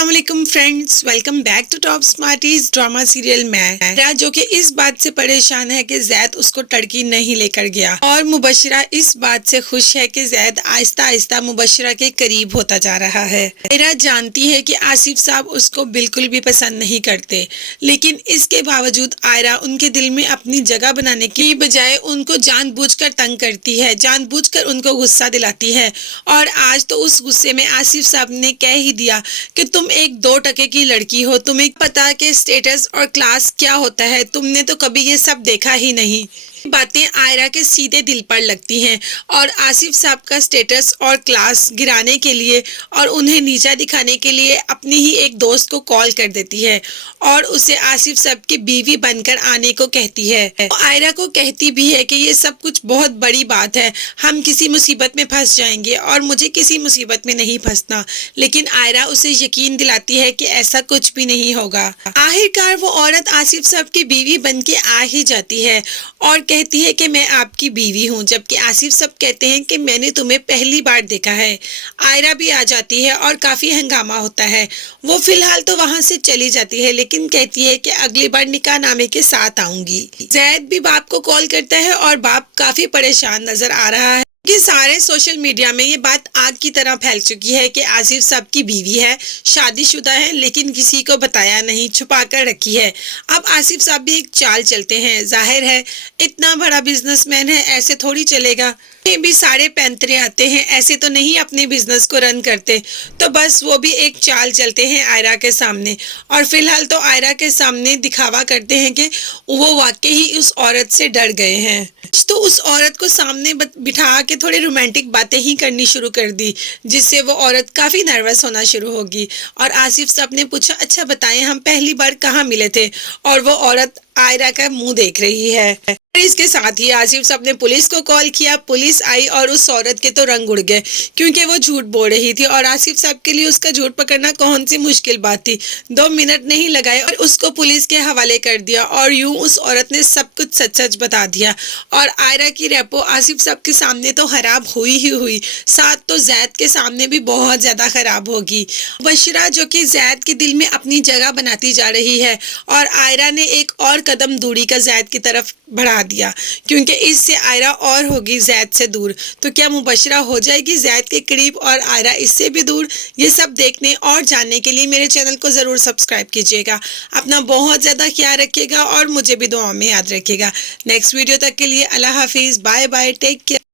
अस्सलाम वालेकुम friends, welcome back to Top Smarties drama serial मैं जो कि इस बात से परेशान है कि जैद उसको टर्की नहीं लेकर गया और मुबशिरा इस बात से खुश है कि जैद आहिस्ता आहिस्ता मुबशिरा के करीब होता जा रहा है। आयरा जानती है कि आसिफ साहब उसको बिल्कुल भी पसंद नहीं करते, लेकिन इसके बावजूद आयरा उनके दिल में अपनी जगह बनाने की बजाय उनको जानबूझकर तंग करती है, जानबूझकर उनको गुस्सा दिलाती है। और आज तो उस गुस्से में आसिफ साहब ने कह ही दिया कि तुम एक 2 टके की लड़की हो, तुम्हें पता कि स्टेटस और क्लास क्या होता है, तुमने तो कभी ये सब देखा ही नहीं। बातें आयरा के सीधे दिल पर लगती हैं और आसिफ साहब का स्टेटस और क्लास गिराने के लिए और उन्हें नीचा दिखाने के लिए अपनी ही एक दोस्त को कॉल कर देती है और उसे आसिफ साहब की बीवी बनकर आने को कहती है। आयरा को कहती भी है कि ये सब कुछ बहुत बड़ी बात है, हम किसी मुसीबत में फंस जाएंगे और मुझे किसी मुसीबत में नहीं फंसना, लेकिन आयरा उसे यकीन दिलाती है कि ऐसा कुछ भी नहीं होगा। आखिरकार वो औरत आसिफ साहब की बीवी बन के आ ही जाती है और कहती है कि मैं आपकी बीवी हूँ, जबकि आसिफ साहब कहते हैं कि मैंने तुम्हें पहली बार देखा है। आयरा भी आ जाती है और काफी हंगामा होता है। वो फिलहाल तो वहाँ से चली जाती है, लेकिन कहती है कि अगली बार निकाह नामे के साथ आऊंगी। जैद भी बाप को कॉल करता है और बाप काफी परेशान नजर आ रहा है कि सारे सोशल मीडिया में ये बात आग की तरह फैल चुकी है कि आसिफ साहब की बीवी है, शादीशुदा है, लेकिन किसी को बताया नहीं, छुपा कर रखी है। अब आसिफ साहब भी एक चाल चलते हैं, जाहिर है इतना बड़ा बिजनेसमैन है, ऐसे थोड़ी चलेगा। भी सारे पैंतरे आते हैं, ऐसे तो नहीं अपने बिजनेस को रन करते, तो बस वो भी एक चाल चलते हैं आयरा के सामने। और फिलहाल तो आयरा के सामने दिखावा करते हैं कि वो वाकई ही उस औरत से डर गए हैं। तो उस औरत को सामने बिठा के थोड़ी रोमांटिक बातें ही करनी शुरू कर दी, जिससे वो औरत काफी नर्वस होना शुरू होगी। और आसिफ साहब ने पूछा, अच्छा बताएं हम पहली बार कहाँ मिले थे? और वो औरत आयरा का मुंह देख रही है। इसके साथ ही आसिफ साहब ने पुलिस को कॉल किया, पुलिस आई और उस औरत के तो रंग उड़ गए, क्योंकि वो झूठ बोल रही थी और आसिफ साहब के लिए उसका झूठ पकड़ना कौन सी मुश्किल बात थी। 2 मिनट नहीं लगाए और उसको पुलिस के हवाले कर दिया और यूं उस औरत ने सब कुछ सच सच बता दिया। और आयरा की रेपो आसिफ साहब के सामने तो खराब हुई ही हुई, साथ तो जैद के सामने भी बहुत ज्यादा खराब होगी। बशरा जो कि जैद के दिल में अपनी जगह बनाती जा रही है और आयरा ने एक और कदम दूरी का जैद की तरफ बढ़ा दिया, क्योंकि इससे आयरा और होगी जैद से दूर। तो क्या मुबशिरा हो जाएगी जैद के करीब और आयरा इससे भी दूर? ये सब देखने और जानने के लिए मेरे चैनल को ज़रूर सब्सक्राइब कीजिएगा। अपना बहुत ज़्यादा ख्याल रखिएगा और मुझे भी दुआ में याद रखिएगा। नेक्स्ट वीडियो तक के लिए अल्लाह हाफिज़, बाय बाय, टेक केयर।